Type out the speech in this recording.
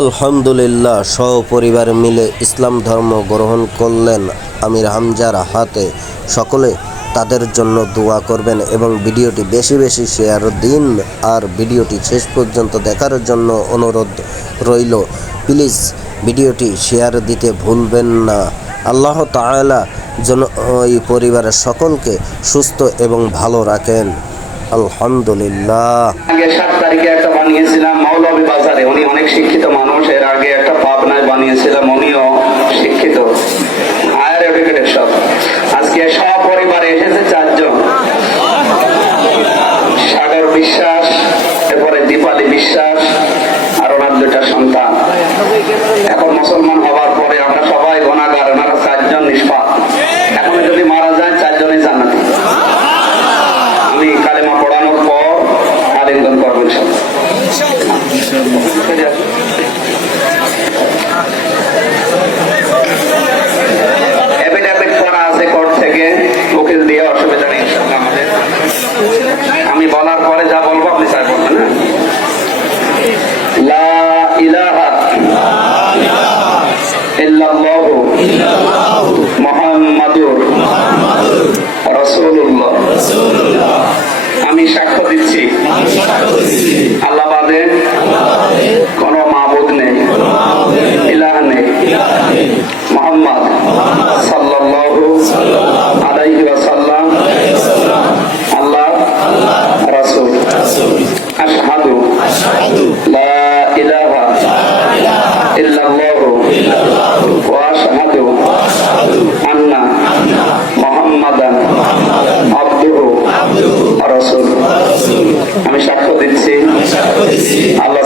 আলহামদুলিল্লাহ, সপরিবার মিলে ইসলাম ধর্ম গ্রহণ করলেন আমির হামজার হাতে। সকলে তাদের জন্য দোয়া করবেন এবং ভিডিওটি বেশি বেশি শেয়ার দিন। আর ভিডিওটি শেষ পর্যন্ত দেখার জন্য অনুরোধ রইল, প্লিজ ভিডিওটি শেয়ার দিতে ভুলবেন না। আল্লাহ তাআলা যেন এই পরিবারের সকলকে সুস্থ এবং ভালো রাখেন। আলহামদুলিল্লাহ। আগে 7 তারিখে একটা বানিয়েছিলাম মৌলভী বাজারে, উনি অনেক শিক্ষিত মানুষ। এর আগে একটা পাবনায় বানিয়েছিলাম, উনিও শিক্ষিত, হায়ার এডুকেটেড সব। আজকে সপরিবারে এসেছে 4 জন। সাগর বিশ্বাস, এরপরে দীপালি বিশ্বাস, আর ওনার 2টা সন্তান। এখন মুসলমান হওয়ার পরে আমরা সবাই গুনাহগার, ওনারা 4 জন নিষ্পাপ। এখন যদি মারা যায় 4 জনই জান্নাতি। আমি কালেমা পড়ানোর পর আলিঙ্গন করবেন সব। এফিডেভিট করা আছে কোর্ট থেকে, উকিল দিয়ে, অসুবিধা নেই আমাদের। আমি বলার পরে যা বলবো আপনি তাই বলবেন। লা ইলাহা ইল্লাল্লাহু মুহাম্মাদুর রাসূলুল্লাহ। আমি সাক্ষ্য দিচ্ছি আল্লাহ বাদে কোন মাবুদ নেই, ইলাহ নেই। মুহাম্মদ সাল্লাল্লাহু আলাইহি ওয়াসাল্লাম আল্লাহ রাসূল। আশহাদু লা ইলাহা ইল্লাল্লাহু ওয়া আশহাদু আন্না মুহাম্মাদান আবদুহু ওয়া রাসূলুহু। আমি সাক্ষ্য দিচ্ছি আল্লাহ